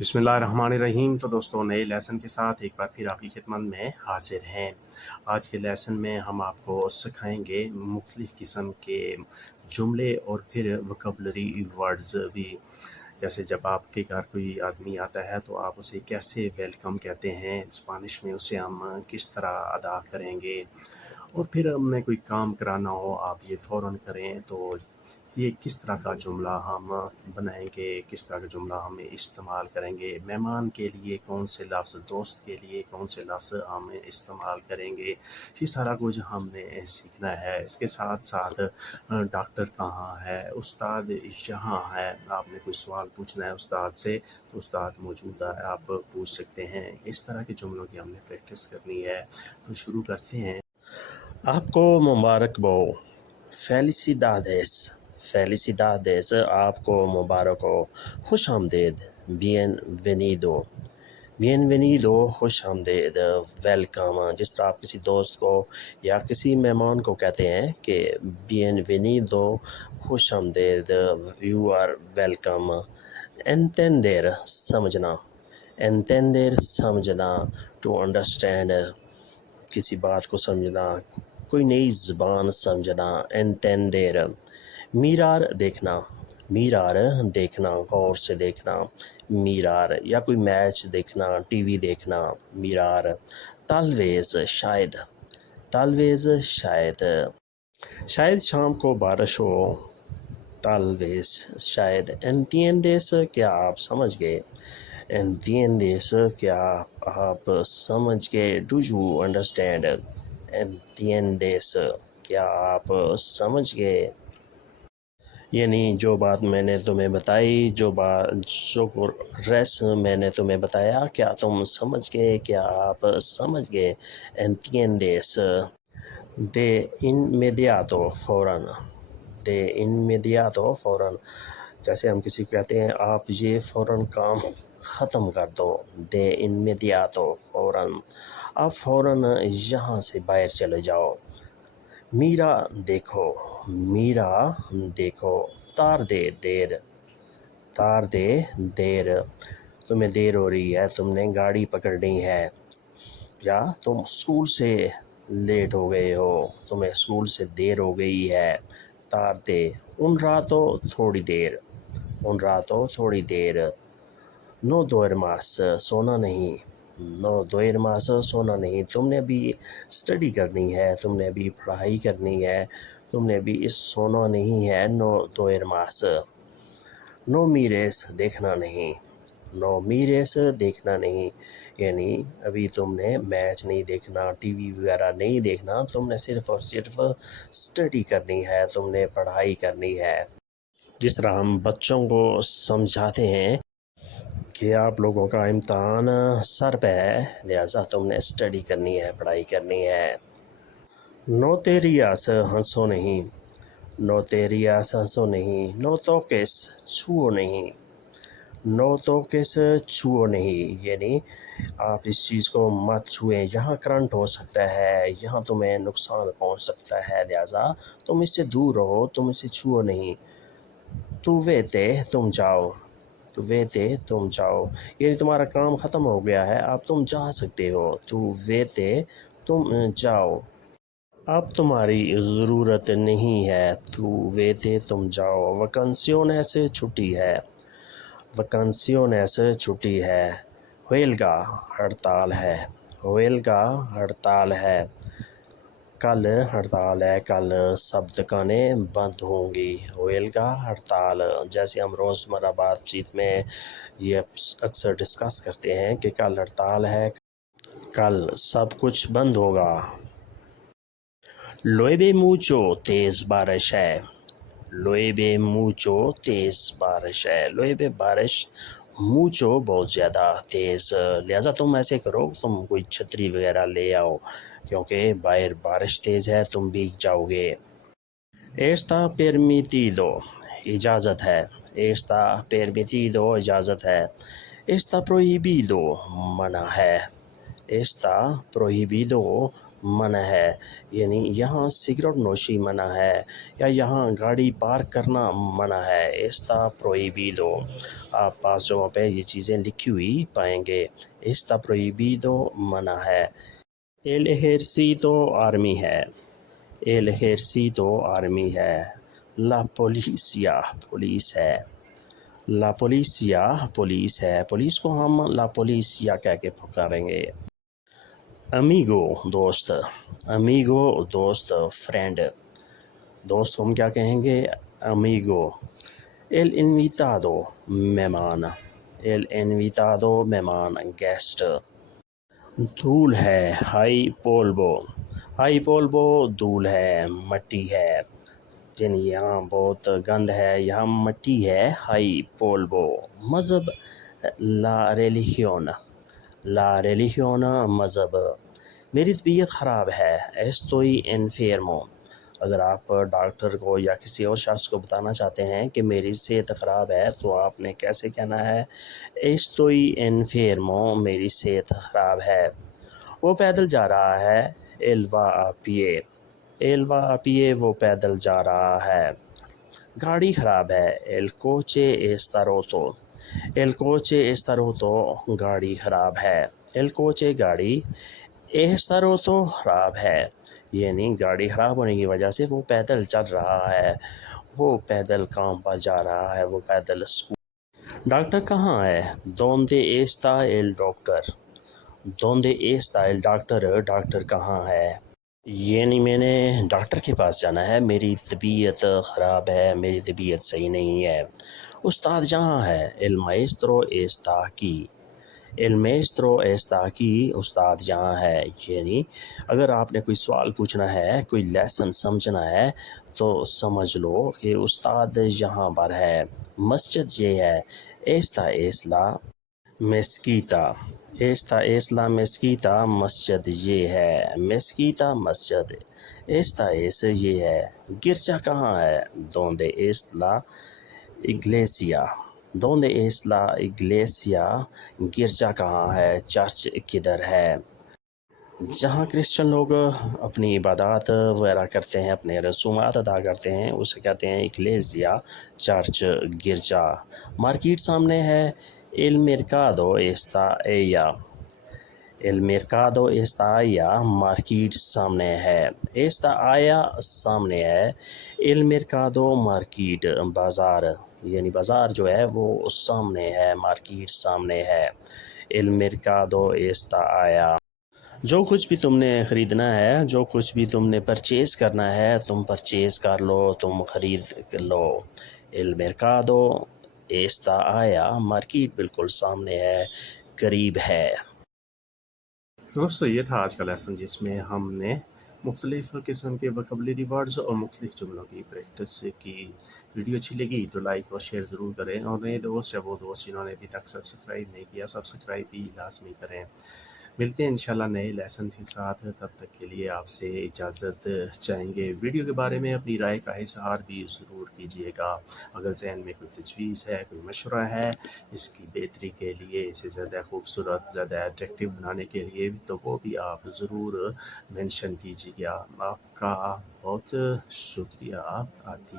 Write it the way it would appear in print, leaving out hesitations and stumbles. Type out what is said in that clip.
बिस्मिल्लाहिर्रहमानिर्रहीम। तो दोस्तों, नए लेसन के साथ एक बार फिर आपकी खिदमत में हाजिर हैं। आज के लेसन में हम आपको सिखाएंगे मुख्तलिफ़ किस्म के जुमले और फिर वोकैबुलरी वर्ड्स भी। जैसे जब आपके घर कोई आदमी आता है तो आप उसे कैसे वेलकम कहते हैं, स्पेनिश में उसे हम किस तरह अदा करेंगे, और फिर हमें कोई काम कराना हो आप ये फ़ौरन करें तो ये किस तरह का जुमला हम बनाएंगे, किस तरह का जुमला हम इस्तेमाल करेंगे, मेहमान के लिए कौन से लफ्ज़, दोस्त के लिए कौन से लफ्ज़ हम इस्तेमाल करेंगे, ये सारा कुछ हमने सीखना है। इसके साथ साथ डॉक्टर कहाँ है, उस्ताद यहाँ है, आपने कोई सवाल पूछना है उस्ताद से तो उस्ताद मौजूद है, आप पूछ सकते हैं। इस तरह के जुमलों की हमने प्रैक्टिस करनी है। तो शुरू करते हैं। आपको मुबारक हो, फेलिसिदादेस। फेलिसिदादेस आपको मुबारक हो, खुश आमदेद। बियनवेनिदो। बियनवेनिदो खुश आमदेद, वेलकम। जिस तरह आप किसी दोस्त को या किसी मेहमान को कहते हैं कि बियनवेनिदो, खुश आमदेद, यू आर वेलकम। एंटेंडर समझना। एंटेंडर समझना, टू अंडरस्टैंड, किसी बात को समझना, कोई नई ज़बान समझना। एंटेंडर। मीरार देखना। मीरार देखना, गौर से देखना। मीरार, या कोई मैच देखना, टीवी देखना। मीरार। तालवेज़ शायद। तालवेज़ शायद। शायद शाम को बारिश हो। तालवेज़ शायद। एंटिएंडेस, क्या आप समझ गए? एंटिएंडेस, क्या आप समझ गए? Do you understand? एंटिएंडेस, क्या आप समझ गए? यानी जो बात मैंने तुम्हें बताई, जो रेस मैंने तुम्हें बताया, क्या तुम समझ गए? क्या आप समझ गए? एंटिएंडेस। दे इनमेडियातो, फ़ौरन। दे इनमेडियातो, फ़ौरन। जैसे हम किसी को कहते हैं आप ये फ़ौरन काम ख़त्म कर दो। दे इनमेडियातो, फ़ौरन। आप फ़ौरन यहाँ से बाहर चले जाओ। मीरा देखो। मीरा देखो। तार दे देर। तार दे देर, तुम्हें देर हो रही है, तुमने गाड़ी पकड़नी है, या तुम स्कूल से लेट हो गए हो, तुम्हें स्कूल से देर हो गई है। तार दे। उन रातों थोड़ी देर। उन रातों थोड़ी देर। नो दोयर मास, सोना नहीं। नो दोयर मास, सोना नहीं। तुमने अभी स्टडी करनी है, तुमने अभी पढ़ाई करनी है, तुमने अभी इस सोना नहीं है। नो दोयर मास। नो मीरेस, देखना नहीं। नो मीरेस, देखना नहीं, यानी अभी तुमने मैच नहीं देखना, टीवी वगैरह नहीं देखना, तुमने सिर्फ़ और सिर्फ स्टडी करनी है, तुमने पढ़ाई करनी है। जिस तरह हम बच्चों को समझाते हैं कि आप लोगों का इम्तहान सर पे है, लिहाजा तुमने स्टडी करनी है, पढ़ाई करनी है। नो तेरी आस, हंसो नहीं। नो तेरी आस, हंसो नहीं। नो तो किस, छुओ नहीं। नो तो किस, छुओ नहीं, यानी आप इस चीज़ को मत छुएं, यहाँ करंट हो सकता है, यहाँ तुम्हें नुकसान पहुँच सकता है, लिहाजा तुम इससे दूर रहो, तुम इसे छुओ नहीं। तू वेते, तुम जाओ। तो वेते, तुम जाओ, यानी तुम्हारा काम ख़त्म हो गया है, अब तुम जा सकते हो। तू वेते, तुम जाओ, अब तुम्हारी ज़रूरत नहीं है। तू वेते, तुम जाओ। वैकेंसियोनेस, छुट्टी है। वैकेंसियोनेस, छुट्टी है। हुएल्गा, हड़ताल है। हुएल्गा, हड़ताल है। कल हड़ताल है, कल सब दुकानें बंद होंगी। हुएल्गा, हड़ताल। जैसे हम रोज़मर्रा बातचीत में ये अक्सर डिस्कस करते हैं कि कल हड़ताल है, कल सब कुछ बंद होगा। लुएबे मूचो, तेज़ बारिश है। लुएबे मूचो, तेज़ बारिश है। लुएबे, बारिश। मूचो, बहुत ज़्यादा, तेज़। लिहाजा तुम ऐसे करो, तुम कोई छतरी वगैरह ले आओ, क्योंकि बाहर बारिश तेज़ है, तुम भीग जाओगे। एस्ता परमिटिदो, इजाज़त है। एस्ता परमिटिदो, इजाज़त है। एस्ता प्रोहिबिदो, मना है। एस्ता प्रोहिबिदो, منع ہے، یعنی یہاں سگریٹ نوشی منع ہے، یا یہاں گاڑی پارک کرنا منع ہے. Está prohibido. آپ پاس جگہوں پہ یہ چیزیں لکھی ہوئی پائیں گے. Está prohibido منع ہے. El ejército آرمی ہے. El ejército آرمی ہے. La policía پولیس ہے. La policía پولیس ہے. پولیس کو ہم la policía کہہ کے پکاریں گے. Amigo دوست. Amigo دوست، فرینڈ. دوست کو ہم کیا کہیں گے؟ Amigo. El invitado مہمان. El invitado مہمان، گیسٹ. دھول ہے، ہائی پولبو. ہائی پولبو دھول ہے، مٹی ہے، یعنی یہاں بہت گند ہے، یہاں مٹی ہے. ہائی پولبو. مذہب لا ریلیجیون. لا ریلیجیون مذہب. میری طبیعت خراب ہے. Estoy enfermo. اگر آپ ڈاکٹر کو یا کسی اور شخص کو بتانا چاہتے ہیں کہ میری صحت خراب ہے تو آپ نے کیسے کہنا ہے؟ Estoy enfermo. میری صحت خراب ہے. وہ پیدل جا رہا ہے. Él va a pie. Él va a pie. وہ پیدل جا رہا ہے. گاڑی خراب ہے. El coche está roto. El coche está roto. گاڑی خراب ہے. El coche گاڑی. está roto خراب ہے، یعنی گاڑی خراب ہونے کی وجہ سے وہ پیدل چل رہا ہے، وہ پیدل کام پر جا رہا ہے، وہ پیدل اسکول. ڈاکٹر کہاں ہے؟ Donde está el doctor. Donde está el doctor. Doctor کہاں ہے؟ یعنی میں نے ڈاکٹر کے پاس جانا ہے، میری طبیعت خراب ہے، میری طبیعت صحیح نہیں ہے. استاد جہاں ہے. El maestro está aquí. El maestro está aquí. استاد یہاں ہے، یعنی اگر آپ نے کوئی سوال پوچھنا ہے، کوئی لیسن سمجھنا ہے تو سمجھ لو کہ استاد یہاں پر ہے. مسجد یہ ہے. Esta es la mezquita. Esta es la mezquita. مسجد یہ ہے. Mezquita مسجد. Esta es یہ ہے. گرجا کہاں ہے؟ Donde es la iglesia. Donde es la iglesia. گرجا کہاں ہے؟ چرچ کدھر ہے؟ جہاں کرسچن لوگ اپنی عبادات وغیرہ کرتے ہیں، اپنے رسومات ادا کرتے ہیں، اسے کہتے ہیں ایکلیزیا، چرچ، گرجا. مارکیٹ سامنے ہے. El mercado está allá. El mercado está allá. Market سامنے ہے. Está allá سامنے ہے. El mercado مارکیٹ، بازار، یعنی بازار جو ہے وہ سامنے ہے، مارکیٹ سامنے ہے. El mercado está allá. جو کچھ بھی تم نے خریدنا ہے، جو کچھ بھی تم نے پرچیز کرنا ہے، تم پرچیز کر لو، تم خرید لو. El mercado está allá. Market بالکل سامنے ہے، قریب ہے. دوستو یہ تھا آج کا لیسن، جس میں ہم نے مختلف قسم کے وکیبلری ورڈز اور مختلف جملوں کی پریکٹس کی. ویڈیو اچھی لگی تو لائک اور شیئر ضرور کریں، اور نئے دوست یا وہ دوست جنہوں نے ابھی تک سبسکرائب نہیں کیا، سبسکرائب بھی لازمی کریں. ملتے ہیں انشاءاللہ نئے لیسن کے ساتھ. تب تک کے لیے آپ سے اجازت چاہیں گے. ویڈیو کے بارے میں اپنی رائے کا اظہار بھی ضرور کیجیے گا. اگر ذہن میں کوئی تجویز ہے، کوئی مشورہ ہے اس کی بہتری کے لیے، اسے زیادہ خوبصورت، زیادہ اٹریکٹیو بنانے کے لیے، تو وہ بھی آپ ضرور مینشن کیجیے گا. آپ کا بہت شکریہ. آتی